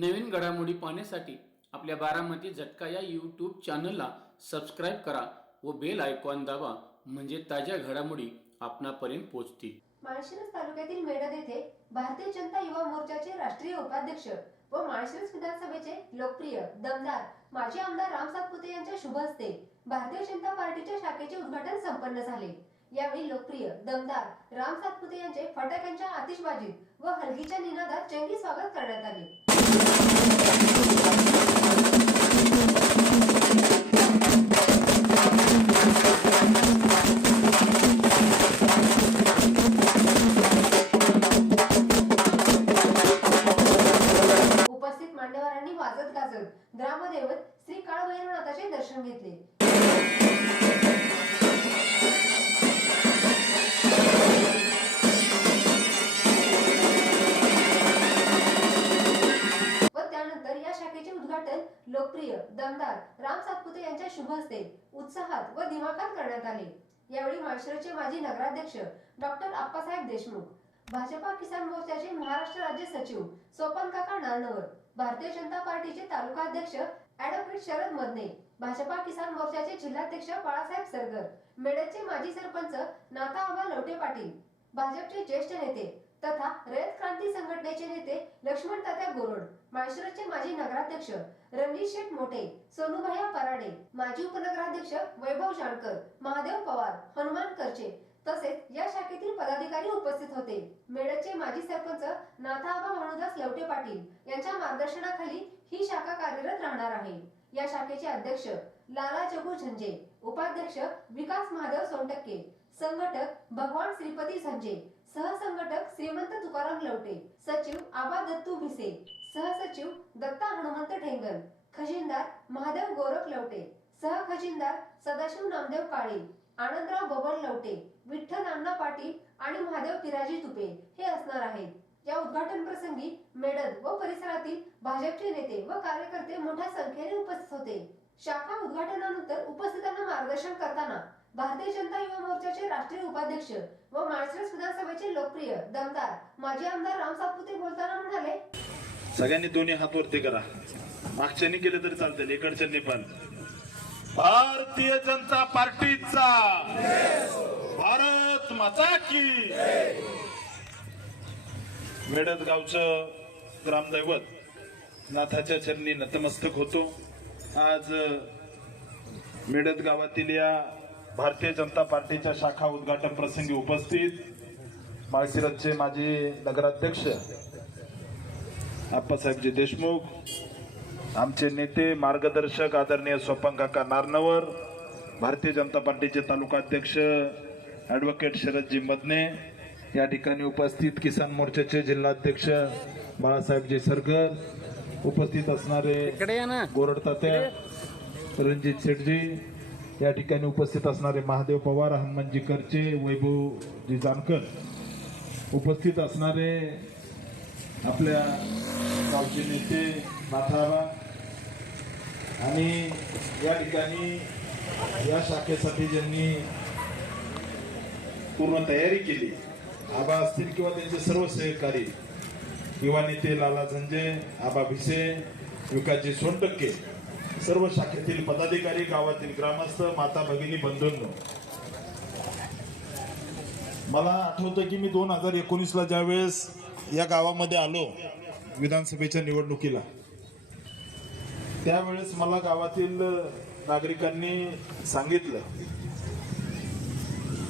नवीन घडामोडी पाहण्यासाठी आपल्या बारामती झटका या यूट्यूब चॅनलला सबस्क्राईब करा व बेल आयकॉन दाबा म्हणजे ताज्या घडामोडी आपणापर्यंत पोहोचतील. माळशिरस तालुक्यातील मेडद येथे भारतीय जनता युवा मोर्चाचे राष्ट्रीय उपाध्यक्ष व माळशिरस विधानसभेचे लोकप्रिय दमदार माजी आमदार राम सातपुते यांच्या शुभ हस्ते भारतीय जनता पार्टीच्या शाखेचे उद्घाटन संपन्न झाले. यावेळी लोकप्रिय दमदार राम सातपुते यांचे फटाक्यांच्या आतिषबाजीत व हलगीच्या निनादात चंगी स्वागत करण्यात आले. शुभ हस्ते उत्साहात व दिमाखात करण्यात आले. यावेळी माळशिरसचे माजी नगराध्यक्ष डॉक्टर आप्पासाहेब देशमुख भाजपा किसान मोर्चाचे महाराष्ट्र राज्य सचिव सोपन काका नारनवर भारतीय जनता पार्टीचे तालुका अध्यक्ष ऍडव्होकेट शरद मदने भाजपा किसान मोर्चाचे जिल्हाध्यक्ष बाळासाहेब सरगर मेडचे माजी सरपंच नाथा आबा लवटे पाटील भाजपचे ज्येष्ठ नेते तथा रयत क्रांती संघटनेचे नेते लक्ष्मण तात्या गोरड माळशिरसचे माजी नगराध्यक्ष रणजित शेठ मोठे सोनूभैया पराडे माजी उपनगराध्यक्ष वैभव जानकर महादेव पवार हनुमान करचे तसेच या शाखेतील पदाधिकारी उपस्थित होते. मेडचे माजी सरपंच नाथाबा भानुदास लवटे पाटील यांच्या मार्गदर्शनाखाली ही शाखा कार्यरत राहणार आहे. या शाखेचे अध्यक्ष लाला जगू झंजे उपाध्यक्ष विकास महादेव सोनटक्के संघटक भगवान श्रीपती झंजे सहसंघटक श्रीमंत तुकाराम लवटे सचिव आबा दत्तू भिसे सहसचिव दत्ता हनुमंत ठेंगल खजिनदार महादेव गोरख लवटे सहखजिनदार सदाशिव नामदेव काळे आनंदराव बबन लवटे विठ्ठल अण्णा पाटील आणि महादेव पिराजी तुपे हे असणार आहेत. या उद्घाटन प्रसंगी मेडद व परिसरातील भाजपचे नेते व कार्यकर्ते मोठ्या संख्येने उपस्थित होते. शाखा उद्घाटनानंतर उपस्थितांना मार्गदर्शन करताना भारतीय जनता युवा मोर्चाचे राष्ट्रीय उपाध्यक्ष व माळशिरस विधानसभेचे लोकप्रिय दमदार माजी आमदार राम सातपुते बोलताना म्हणाले सगळ्यांनी दोन्ही हात वरती करा. मागच्यानी केले तरी चालतील इकडच्यांनी पण. भारतीय जनता पार्टीचा. भारत माता की. मेडत गावचं ग्रामदैवत नाथाच्या चरणी नतमस्तक होतो. आज मेडत गावातील या भारतीय जनता पार्टीच्या शाखा उद्घाटन प्रसंगी उपस्थित माळशिरसचे माजी नगराध्यक्ष आप्पासाहेबजी देशमुख आमचे नेते मार्गदर्शक आदरणीय सोपन काका नारनवर भारतीय जनता पार्टीचे तालुका अध्यक्ष ॲडव्होकेट शरदजी मदने या ठिकाणी उपस्थित किसान मोर्चाचे जिल्हाध्यक्ष बाळासाहेबजी सरगर उपस्थित असणारे गोरड तात्या रणजित शेटजी या ठिकाणी उपस्थित असणारे महादेव पवार हनुमानजी करचे वैभवजी जानकर उपस्थित असणारे आपल्या गावचे नेते माथाबा आणि या ठिकाणी या शाखेसाठी ज्यांनी पूर्ण तयारी केली आबा असतील किंवा त्यांचे सर्व सहकारी युवा नेते लाला झंजे आबा भिसे विकासजी सोनटक्के सर्व शाखेतील पदाधिकारी गावातील ग्रामस्थ माता भगिनी बंधूंनो. मला आठवतं की मी दोन हजार एकोणीसला ज्यावेळेस या गावामध्ये आलो विधानसभेच्या निवडणुकीला. त्यावेळेस मला गावातील नागरिकांनी सांगितलं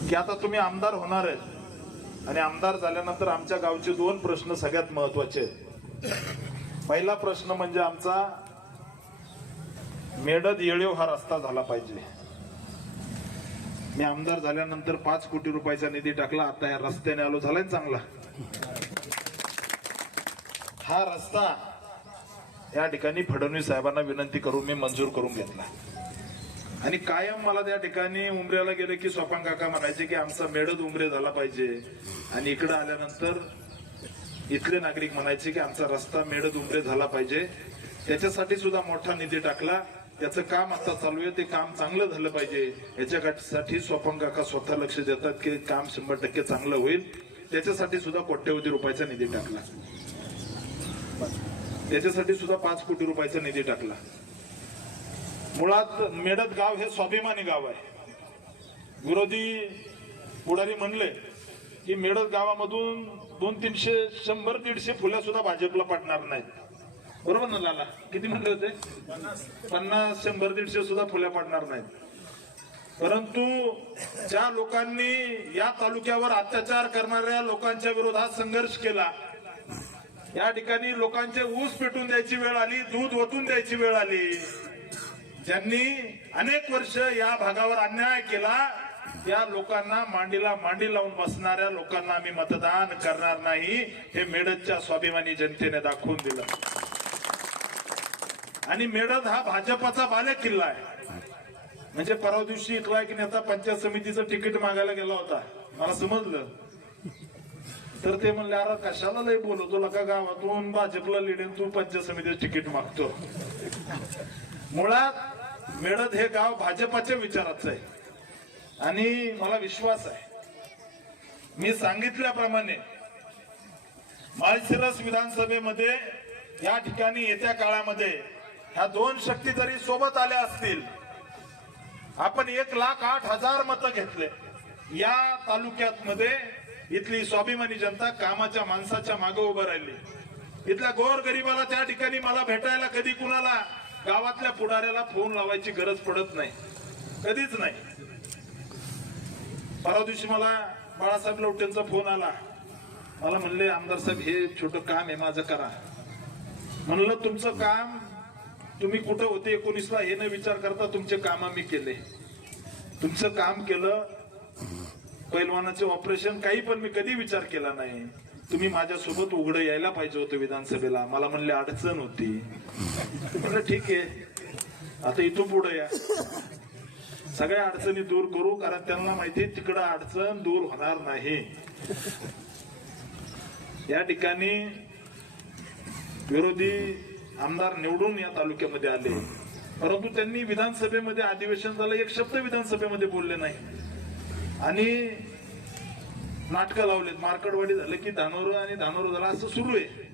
की आता तुम्ही आमदार होणार आहेत. आणि आमदार झाल्यानंतर आमच्या गावचे दोन प्रश्न सगळ्यात महत्त्वाचे आहेत. पहिला प्रश्न म्हणजे आमचा मेडद येळेव हा रस्ता झाला पाहिजे. मी आमदार झाल्यानंतर पाच कोटी रुपयाचा निधी टाकला आता या रस्त्याने आलो झालाय चांगला. हा रस्ता या ठिकाणी फडणवीस साहेबांना विनंती करून मी मंजूर करून घेतला. आणि कायम मला त्या ठिकाणी उमऱ्याला गेलं की सोपान काका म्हणायचे की आमचा मेडद उमरे झाला पाहिजे. आणि इकडे आल्यानंतर इथले नागरिक म्हणायचे की आमचा रस्ता मेडद उमरे झाला पाहिजे. त्याच्यासाठी सुद्धा मोठा निधी टाकला. त्याचं काम आता चालू आहे. ते काम चांगलं झालं पाहिजे. याच्यासाठी स्वपन काका स्वतः लक्ष देतात की काम शंभर टक्के चांगलं होईल. त्याच्यासाठी सुद्धा कोट्यवधी रुपयाचा निधी टाकला. त्याच्यासाठी सुद्धा पाच कोटी रुपयाचा निधी टाकला. मुळात मेडत गाव हे स्वाभिमानी गाव आहे. विरोधी पुढारी म्हणले की मेडत गावामधून दोन तीनशे शंभर दीडशे फुलं सुद्धा भाजपला पडणार नाहीत. बरोबर ना लाला? किती म्हणले होते? पन्नास शंभर दीडशे सुद्धा फुल्या पडणार नाहीत. परंतु ज्या लोकांनी या तालुक्यावर अत्याचार करणाऱ्या लोकांच्या विरोधात संघर्ष केला या ठिकाणी लोकांचे ऊस पेटून द्यायची वेळ आली दूध ओतून द्यायची वेळ आली. ज्यांनी अनेक वर्ष या भागावर अन्याय केला या लोकांना मांडीला मांडी लावून बसणाऱ्या लोकांना आम्ही मतदान करणार नाही हे मेडतच्या स्वाभिमानी जनतेने दाखवून दिलं. आणि मेडत हा भाजपाचा बाले किल्ला आहे. म्हणजे परवा दिवशी इथला एक नेता पंचायत समितीचं तिकीट मागायला गेला होता. मला समजलं. तर ते म्हणले अरे कशाला लय बोलवतो? लका गावातून भाजपला लिडेन तू पंचायत समितीचं तिकीट मागतो. मुळात मेळत हे गाव भाजपाच्या विचाराचं आहे. आणि मला विश्वास आहे. मी सांगितल्याप्रमाणे माळशिरस विधानसभेमध्ये या ठिकाणी येत्या काळामध्ये ह्या दोन शक्ती जरी सोबत आल्या असतील आपण एक लाख आठ हजार मतं घेतले. या तालुक्यात मध्ये इथली स्वाभिमानी जनता कामाच्या माणसाच्या मागे उभं राहिली. इथल्या गोरगरीबाला त्या ठिकाणी मला भेटायला कधी कुणाला गावातल्या पुढाऱ्याला फोन लावायची गरज पडत नाही. कधीच नाही. परवा दिवशी मला बाळासाहेब लवटेंचा फोन आला. मला म्हणले आमदार साहेब हे छोटं काम आहे माझं करा. म्हणलं तुमचं काम तुम्ही कुठं होते एकोणीसला हे न विचार करता तुमचे काम मी केले. तुमचं काम केलं पैलवानाचे ऑपरेशन काही पण मी कधी विचार केला नाही. तुम्ही माझ्यासोबत उघडं यायला पाहिजे होतं विधानसभेला. मला म्हणले अडचण होती. म्हटलं ठीक आहे. आता इथून पुढे या. सगळ्या अडचणी दूर करू कारण त्यांना माहिती आहे तिकडं अडचण दूर होणार नाही. या ठिकाणी विरोधी आमदार निवडून या तालुक्यामध्ये आले. परंतु त्यांनी विधानसभेमध्ये अधिवेशन झालं. एक शब्द विधानसभेमध्ये बोलले नाही. आणि नाटकं लावलेत. मार्कडवाडी झालं की धानोर आणि धानोर झाला असं सुरू आहे.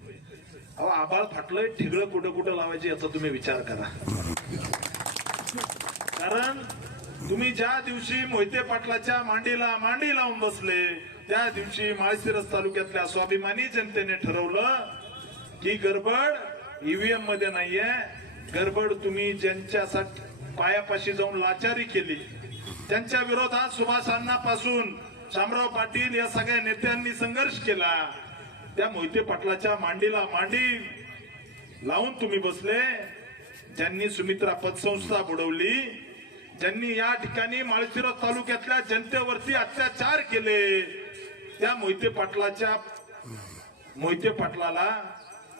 अहो आबाळ फाटलंय ठिगळं कुठं कुठं लावायचे याचा तुम्ही विचार करा. कारण तुम्ही ज्या दिवशी मोहिते पाटलाच्या मांडीला मांडी लावून बसले त्या दिवशी माळशिरस तालुक्यातल्या स्वाभिमानी जनतेने ठरवलं की गडबड ईव्हीएममध्ये नाहीये. गडबड तुम्ही ज्यांच्यासाठी पायापाशी जाऊन लाचारी केली त्यांच्या विरोधात सुभाष अण्णापासून शामराव पाटील या सगळ्या नेत्यांनी संघर्ष केला. त्या मोहिते पाटलाच्या मांडीला मांडी लावून तुम्ही बसले. ज्यांनी सुमित्रा पतसंस्था बुडवली ज्यांनी या ठिकाणी माळशिरस तालुक्यातल्या जनतेवरती अत्याचार केले त्या मोहिते पाटलाच्या मोहिते पाटलाला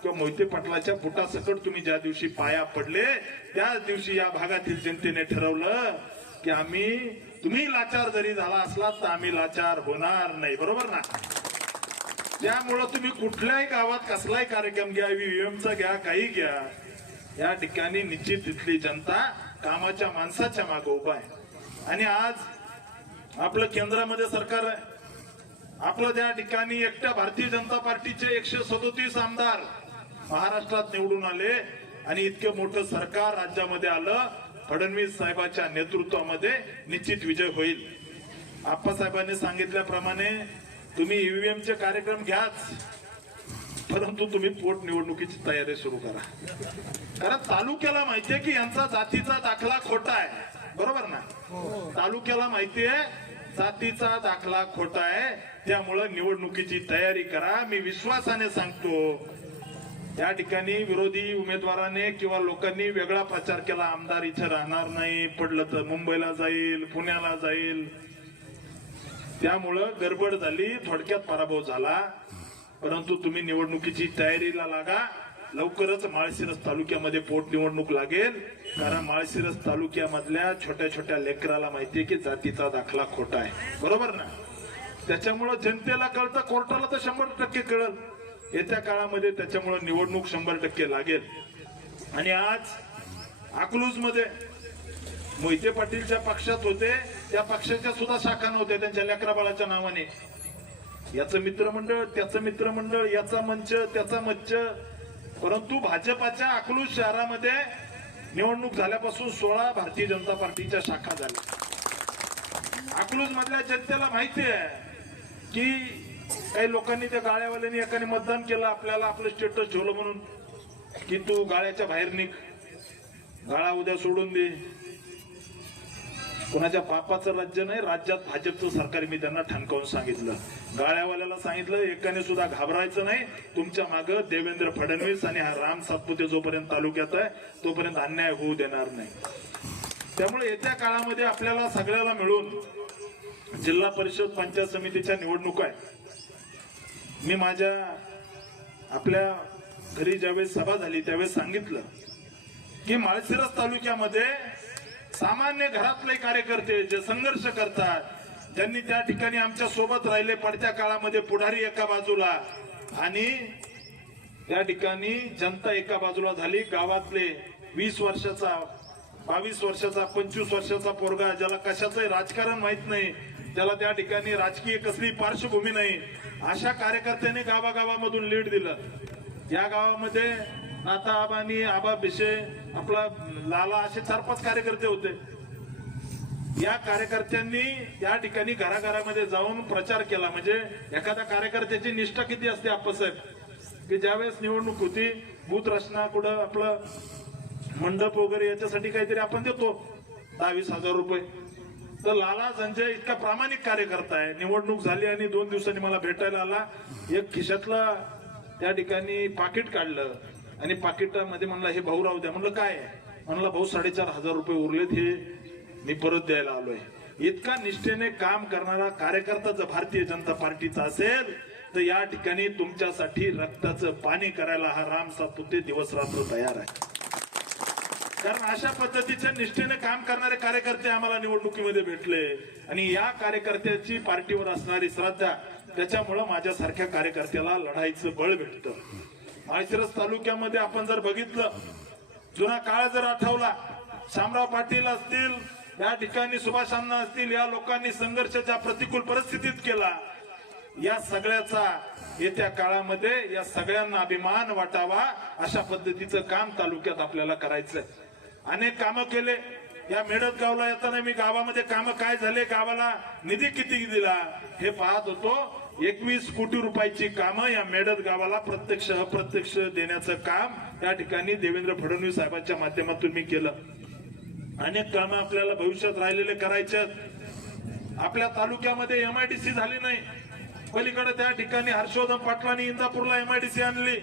किंवा मोहिते पाटलाच्या फुटासकट तुम्ही ज्या दिवशी पाया पडले त्याच दिवशी या भागातील जनतेने ठरवलं. की आम्ही तुम्ही लाचार जरी झाला असलात तर आम्ही लाचार होणार नाही बरोबर ना? त्यामुळं तुम्ही कुठल्याही गावात कसलाही कार्यक्रम घ्या चा घ्या काही घ्या या ठिकाणी निश्चित तिथली जनता कामाच्या माणसाच्या मागे उभा आहे. आणि आज आपलं केंद्रामध्ये सरकार आहे. आपलं त्या ठिकाणी एकट्या भारतीय जनता पार्टीचे एकशे सदोतीस आमदार महाराष्ट्रात निवडून आले आणि इतकं मोठं सरकार राज्यामध्ये आलं. फडणवीस साहेबांच्या नेतृत्वामध्ये निश्चित विजय होईल. आप्पासाहेबांनी सांगितल्याप्रमाणे तुम्ही ईव्हीएम चे कार्यक्रम घ्याच परंतु तुम्ही पोट निवडणुकीची तयारी सुरू करा. कारण तालुक्याला माहितीये की यांचा जातीचा दाखला खोटा आहे. बरोबर ना? तालुक्याला माहितीये जातीचा दाखला खोटा आहे. त्यामुळं निवडणुकीची तयारी करा. मी विश्वासाने सांगतो या ठिकाणी विरोधी उमेदवाराने किंवा लोकांनी वेगळा प्रचार केला. आमदार इथे राहणार नाही. पडलं तर मुंबईला जाईल पुण्याला जाईल. त्यामुळं गडबड झाली. थोडक्यात पराभव झाला. परंतु तुम्ही निवडणुकीची तयारीला लागा. लवकरच माळशिरस तालुक्यामध्ये पोटनिवडणूक लागेल. कारण माळशिरस तालुक्यामधल्या छोट्या छोट्या लेकराला माहितीये की जातीचा दाखला खोटा आहे. बरोबर ना? त्याच्यामुळं जनतेला कळतं कोर्टाला तर शंभर टक्के कळल. येत्या काळामध्ये त्याच्यामुळे निवडणूक शंभर टक्के लागेल. आणि आज अकलूजमध्ये मोहिते पाटीलच्या पक्षात होते त्या पक्षाच्या सुद्धा शाखा नव्हत्या त्यांच्या लेकराबाळाच्या नावाने. याचं मित्रमंडळ त्याचं मित्रमंडळ याचा मंच त्याचा मंच परंतु भाजपाच्या अकलूज शहरामध्ये निवडणूक झाल्यापासून सोळा भारतीय जनता पार्टीच्या शाखा झाल्या. अकलूज मधल्या जनतेला माहिती आहे की काही लोकांनी त्या गाळ्यावाल्यांनी एकाने मतदान केलं आपल्याला आपलं स्टेटस ठेवलं म्हणून. की तू गाळ्याच्या बाहेर निघ. गाळा उद्या सोडून दे. कोणाच्या बापाचं राज्य नाही राज्यात भाजपचं सरकार मी त्यांना ठणकावून सांगितलं. गाळ्यावाल्याला सांगितलं एकाने सुद्धा घाबरायचं नाही. तुमच्या माग देवेंद्र फडणवीस आणि हा राम सातपुते जोपर्यंत तालुक्यात आहे तोपर्यंत अन्याय होऊ देणार नाही. त्यामुळे येत्या काळामध्ये आपल्याला सगळ्याला मिळून जिल्हा परिषद पंचायत समितीच्या निवडणुका आहे मी माझ्या आपल्या घरी ज्यावेळेस सभा झाली त्यावेळेस सांगितलं की माळशिरस तालुक्यामध्ये सामान्य घरातले कार्यकर्ते जे संघर्ष करतात ज्यांनी त्या ठिकाणी आमच्यासोबत राहिले पडत्या काळामध्ये पुढारी एका बाजूला आणि त्या ठिकाणी जनता एका बाजूला झाली. गावातले वीस वर्षाचा बावीस वर्षाचा पंचवीस वर्षाचा पोरगा ज्याला कशाचंही राजकारण माहीत नाही ज्याला त्या ठिकाणी राजकीय कसली पार्श्वभूमी नाही अशा कार्यकर्त्यांनी गावागावामधून लीड दिलं. या गावामध्ये नाता आबानी आणि आबा भिसे आपला लाला असे चार पाच कार्यकर्ते होते. या कार्यकर्त्यांनी या ठिकाणी घराघरामध्ये जाऊन प्रचार केला. म्हणजे एखाद्या कार्यकर्त्याची निष्ठा किती असते आप्पासाहेब की ज्यावेळेस निवडणूक होती बूथ रचना कुठं आपलं मंडप वगैरे याच्यासाठी काहीतरी आपण देतो. दहा वीस हजार रुपये. तर लाला संजय इतका प्रामाणिक कार्यकर्ता आहे निवडणूक झाली आणि दोन दिवसांनी मला भेटायला आला. एक खिशातला त्या ठिकाणी पाकिट काढलं आणि पाकिटामध्ये म्हणलं हे भाऊ राहू द्या. म्हणलं काय? म्हणला म्हणलं भाऊ साडेचार हजार रुपये उरलेत हे मी परत द्यायला आलोय. इतका निष्ठेने काम करणारा कार्यकर्ता जर भारतीय जनता पार्टीचा असेल तर या ठिकाणी तुमच्यासाठी रक्ताचं पाणी करायला हा राम सातपुते दिवस रात्र तयार आहे. कारण अशा पद्धतीच्या निष्ठेने काम करणारे कार्यकर्ते आम्हाला निवडणुकीमध्ये भेटले. आणि या कार्यकर्त्याची पार्टीवर असणारी श्रद्धा त्याच्यामुळं माझ्यासारख्या कार्यकर्त्याला लढाईचं बळ भेटतं. माळशिरस तालुक्यामध्ये आपण जर बघितलं जुना काळ जर आठवला शामराव पाटील असतील या ठिकाणी सुभाष अण्णा असतील या लोकांनी संघर्षाच्या प्रतिकूल परिस्थितीत केला. या सगळ्याचा येत्या काळामध्ये या सगळ्यांना अभिमान वाटावा अशा पद्धतीचं काम तालुक्यात आपल्याला करायचंय. अनेक कामं केले. या मेडत गावला येताना मी गावामध्ये कामं काय झाले गावाला निधी किती दिला हे पाहत होतो. एकवीस कोटी रुपयाची कामं या मेडत गावाला प्रत्यक्ष अप्रत्यक्ष देण्याचं काम या ठिकाणी देवेंद्र फडणवीस साहेबांच्या माध्यमातून मी केलं. अनेक कामं आपल्याला भविष्यात राहिलेले करायचे आपल्या तालुक्यामध्ये एमआयडीसी झाली नाही. पलीकडे त्या ठिकाणी हर्षवर्धन पाटलांनी इंदापूरला एमआयडीसी आणली.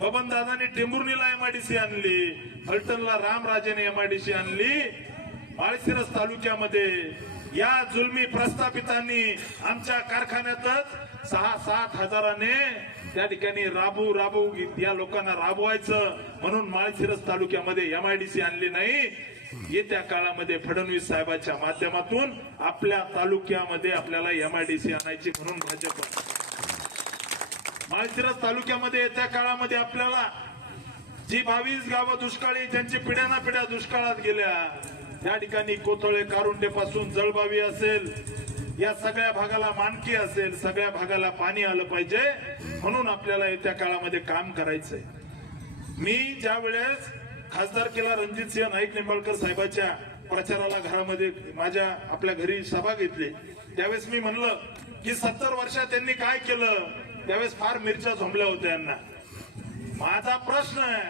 बबन दादाने टेंभुर्णीला एमआयडीसी आणली फलटणला रामराजेने एमआयडीसी आणली. माळशिरस तालुक्यामध्ये या जुलमी प्रस्थापितांनी आमच्या कारखान्यातच सहा सात हजाराने त्या ठिकाणी राबू राबू या लोकांना राबवायचं म्हणून माळशिरस तालुक्यामध्ये एमआयडीसी आणली नाही. येत्या काळामध्ये फडणवीस साहेबांच्या माध्यमातून आपल्या तालुक्यामध्ये आपल्याला एमआयडीसी आणायची म्हणून भाजप माळशिरस तालुक्यामध्ये येत्या काळामध्ये आपल्याला जी बावीस गावं दुष्काळी ज्यांची पिढ्याना पिढ्या दुष्काळात गेल्या त्या ठिकाणी कोथळे कारुंडे पासून जळबावी असेल या सगळ्या भागाला मानकी असेल सगळ्या भागाला पाणी आलं पाहिजे म्हणून आपल्याला येत्या काळामध्ये काम करायचंय. मी ज्या वेळेस खासदार केला रणजित सिंह नाईक निंबाळकर साहेबाच्या प्रचाराला घरामध्ये माझ्या आपल्या घरी सभा घेतली त्यावेळेस मी म्हणलं की सत्तर वर्षात त्यांनी काय केलं? त्यावेळेस फार मिरच्या झोंबल्या होत्या यांना. माझा प्रश्न आहे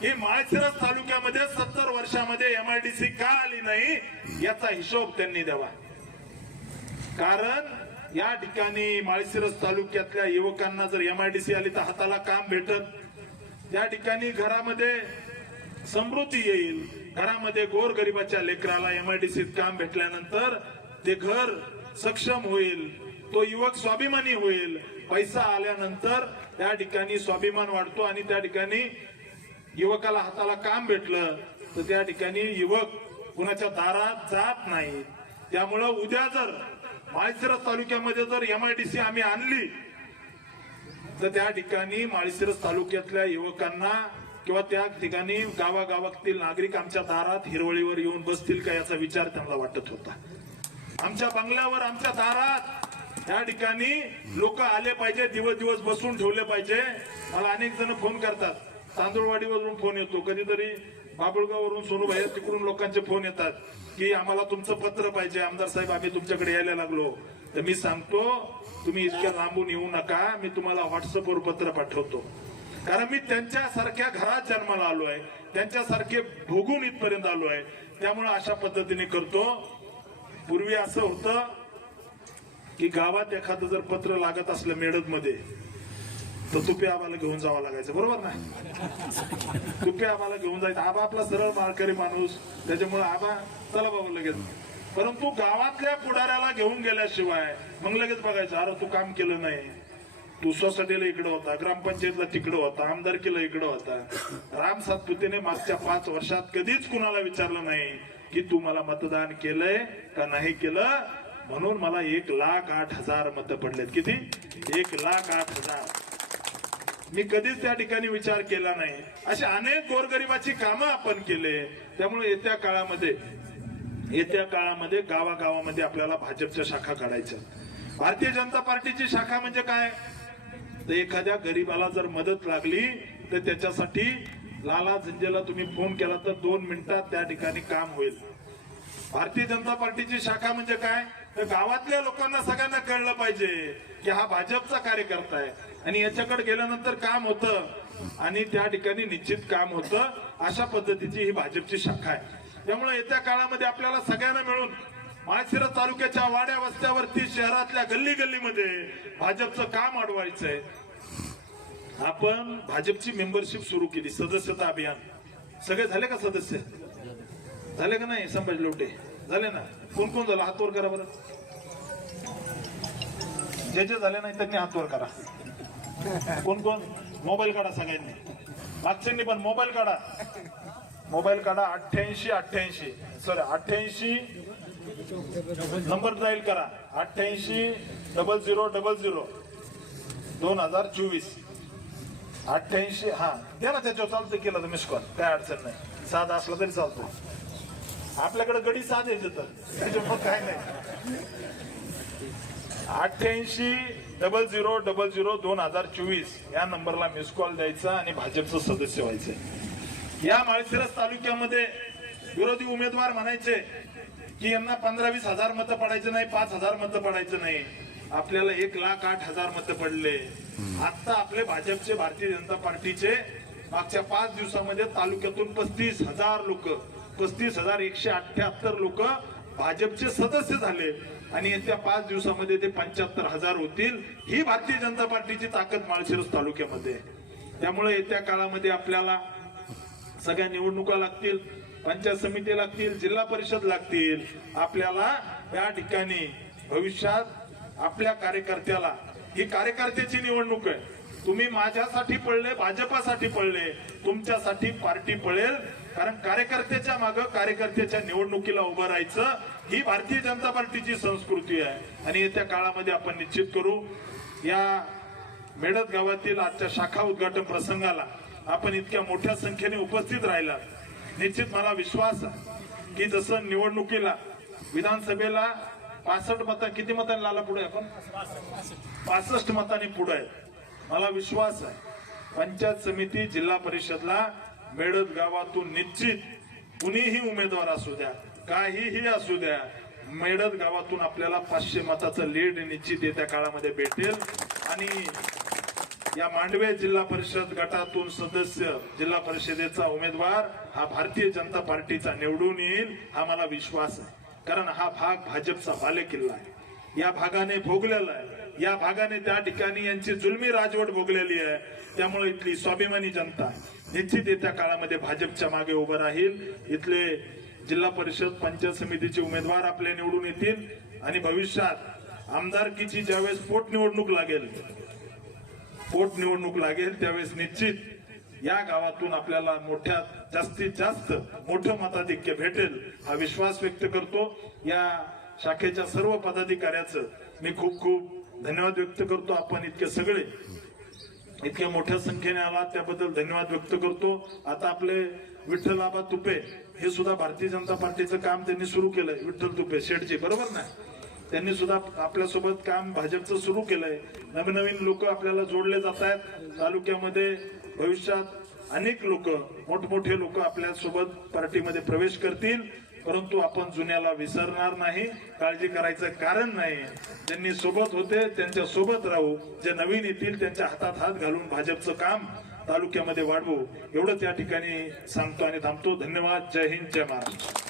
की माळशिरस तालुक्यामध्ये सत्तर वर्षामध्ये एमआयडीसी का आली नाही याचा हिशोब त्यांनी द्यावा. कारण या ठिकाणी माळशिरस तालुक्यातल्या युवकांना जर एमआयडीसी आली तर हाताला काम भेटत या ठिकाणी घरामध्ये समृद्धी येईल. घरामध्ये गोरगरिबाच्या लेकराला एमआयडीसीत काम भेटल्यानंतर ते घर सक्षम होईल. तो युवक स्वाभिमानी होईल. पैसा आल्यानंतर त्या ठिकाणी स्वाभिमान वाढतो आणि त्या ठिकाणी युवकाला हाताला काम भेटलं तर त्या ठिकाणी युवक कुणाच्या दारात जात नाही. त्यामुळं उद्या जर माळशिरस तालुक्यामध्ये जर एमआयडीसी आम्ही आणली तर त्या ठिकाणी माळशिरस तालुक्यातल्या युवकांना किंवा त्या ठिकाणी गावागावातील नागरिक आमच्या दारात हिरवळीवर येऊन बसतील का याचा विचार त्यांना वाटत होता. आमच्या बंगल्यावर आमच्या दारात या ठिकाणी लोक आले पाहिजे दिवस दिवस बसून ठेवले पाहिजे. मला अनेक जण फोन करतात. तांदूळवाडीवरून फोन येतो. कधीतरी बाबुळगाववरून सोनूबाई तिकडून लोकांचे फोन येतात की आम्हाला तुमचं पत्र पाहिजे. आमदार साहेब आम्ही तुमच्याकडे यायला लागलो. तर मी सांगतो तुम्ही इतक्या लांबून येऊ नका. मी तुम्हाला व्हॉट्सअपवर पत्र पाठवतो. कारण मी त्यांच्यासारख्या घरात जन्माला आलो आहे. त्यांच्यासारखे भोगून इथपर्यंत आलो आहे. त्यामुळे अशा पद्धतीने करतो. पूर्वी असं होतं की गावात एखादं जर पत्र लागत असलं मेडत मध्ये तर तुपे आम्हाला घेऊन जावं लागायचं. बरोबर ना तुपे आम्हाला घेऊन जायचं. आबा आपला सरळ मारकरी माणूस. त्याच्यामुळे आबा चला बाबा लगेच. परंतु गावातल्या पुढाऱ्याला घेऊन गेल्याशिवाय मग लगेच बघायचं अरे तू काम केलं नाही. तू सोसायटीला इकडं होता ग्रामपंचायतला तिकडं होता आमदारकीला इकडं होता. राम सातपुतेने मागच्या पाच वर्षात कधीच कुणाला विचारलं नाही की तू मला मतदान केलंय का नाही केलं? म्हणून मला एक लाख आठ हजार मत पडलेत. किती? एक लाख आठ हजार. मी कधीच त्या ठिकाणी विचार केला नाही. अशी अनेक गोरगरिबाची कामं आपण केले. त्यामुळे येत्या काळामध्ये येत्या काळामध्ये गावागावामध्ये आपल्याला भाजपच्या शाखा काढायच्या. भारतीय जनता पार्टीची शाखा म्हणजे काय? तर एखाद्या गरीबाला जर मदत लागली तर त्याच्यासाठी लाला झंजेला तुम्ही फोन केला तर दोन मिनिटात त्या ठिकाणी काम होईल. भारतीय जनता पार्टीची शाखा म्हणजे काय? तर गावातल्या लोकांना सगळ्यांना कळलं पाहिजे की हा भाजपचा कार्यकर्ता आहे. आणि याच्याकडे गेल्यानंतर काम होतं. आणि त्या ठिकाणी निश्चित काम होतं. अशा पद्धतीची ही भाजपची शाखा आहे. त्यामुळे येत्या काळामध्ये आपल्याला सगळ्यांना मिळून माळशिरस तालुक्याच्या वाड्या वस्त्यावरती शहरातल्या गल्ली गल्लीमध्ये भाजपचं काम अडवायचंय. आपण भाजपची मेंबरशिप सुरू केली. सदस्यता अभियान. सगळे झाले का सदस्य? झाले का नाही? संभाजी लोटे? झाले ना? कोण कोण झालं? हातवर करा बरं. जे जे झाले नाही त्यांनी हातवर करा. कोण कोण? मोबाईल काढा सगळ्यांनी. मागच्यांनी पण मोबाईल काढा. मोबाईल काढा अठ्ठ्याऐंशी अठ्ठ्याऐंशी. सॉरी अठ्ठ्याऐंशी. नंबर डाईल करा. अठ्ठ्याऐंशी डबल झिरो डबल झिरो दोन हजार चोवीस. अठ्ठ्याऐंशी हा. द्या ना त्याच्यावर चालतं केलं तर मिस कॉल काय अडचण नाही. साधा असला तरी चालतो आपल्याकडे गडी साध यायचं तर त्याच्यामुळे काय नाही. अठ्ठ्याऐंशी डबल झिरो डबल झिरो दोन हजार चोवीस. या नंबरला मिस कॉल द्यायचा आणि भाजपचं सदस्य व्हायचं. या माळशिरस तालुक्यामध्ये विरोधी उमेदवार म्हणायचे की यांना पंधरा वीस हजार मतं पडायचं नाही पाच हजार मतं पडायचं नाही. आपल्याला एक लाख आठ हजार मतं पडले. आता आपले भाजपचे भारतीय जनता पार्टीचे मागच्या पाच दिवसामध्ये तालुक्यातून पस्तीस हजार लोक पस्तीस हजार एकशे अठ्याहत्तर लोक भाजपचे सदस्य झाले. आणि येत्या पाच दिवसामध्ये ते पंच्याहत्तर हजार होतील. ही भारतीय जनता पार्टीची ताकद माळशिरस तालुक्यामध्ये. त्यामुळे येत्या काळामध्ये आपल्याला सगळ्या निवडणुका लागतील पंचायत समिती लागतील जिल्हा परिषद लागतील. आपल्याला या ठिकाणी भविष्यात आपल्या कार्यकर्त्याला ही कार्यकर्त्याची निवडणूक आहे. तुम्ही माझ्यासाठी पडले भाजपासाठी पडले तुमच्यासाठी पार्टी पळेल. कारण कार्यकर्त्याच्या मागं कार्यकर्त्याच्या निवडणुकीला उभं राहायचं ही भारतीय जनता पार्टीची संस्कृती आहे. आणि येत्या काळामध्ये आपण निश्चित करू या मेडत गावातील आजच्या शाखा उद्घाटन प्रसंगाला आपण इतक्या मोठ्या संख्येने उपस्थित राहिला निश्चित मला विश्वास आहे की जसं निवडणुकीला विधानसभेला पासष्ट मता किती मतांनी लाला पुढे आपण? पासष्ट मतांनी पुढे आहे. मला विश्वास आहे. पंचायत समिती जिल्हा परिषदला मेडत गावातून निश्चित कुणीही उमेदवार असू द्या काहीही असू द्या मेडत गावातून आपल्याला पाचशे मताचं लीड निश्चित येत्या काळामध्ये भेटेल. आणि या मांडवे जिल्हा परिषद गटातून सदस्य जिल्हा परिषदेचा उमेदवार हा भारतीय जनता पार्टीचा निवडून येईल हा मला विश्वास आहे. कारण हा भाग भाजपचा बालेकिल्ला आहे. या भागाने भोगलेला आहे. या भागाने त्या ठिकाणी यांची जुलमी राजवट भोगलेली आहे. त्यामुळे इथली स्वाभिमानी जनता निश्चित येत्या काळामध्ये भाजपच्या मागे उभं राहील. इथले जिल्हा परिषद पंचायत समितीचे उमेदवार आपले निवडून येतील. आणि भविष्यात आमदारकीची ज्यावेळेस पोटनिवडणूक लागेल पोटनिवडणूक लागेल त्यावेळेस निश्चित या गावातून आपल्याला मोठ्या जास्तीत जास्त मोठं मताधिक्य भेटेल हा विश्वास व्यक्त करतो. या शाखेच्या सर्व पदाधिकाऱ्याचं मी खूप खूप धन्यवाद व्यक्त करतो. आपण इतके सगळे इतक्या मोठ्या संख्येने आला त्याबद्दल धन्यवाद व्यक्त करतो. आता आपले विठ्ठल आबा तुपे हे सुद्धा भारतीय जनता पार्टीचं काम त्यांनी सुरू केलंय. विठ्ठल तुपे शेठजी बरोबर ना? त्यांनी सुद्धा आपल्यासोबत काम भाजपचं सुरू केलंय. नवीन नवीन लोक आपल्याला जोडले जात आहेत. तालुक्यामध्ये भविष्यात अनेक लोक मोठमोठे लोक आपल्यासोबत पार्टीमध्ये प्रवेश करतील. परंतु आपण जुन्याला विसरणार नाही काळजी करायचं कारण नाही. ज्यांनी सोबत होते त्यांच्यासोबत राहू. जे नवीन येतील त्यांच्या हातात हात घालून भाजपचं काम तालुक्यामध्ये वाढवू. एवढं त्या ठिकाणी सांगतो आणि थांबतो. धन्यवाद. जय हिंद. जय महाराष्ट्र.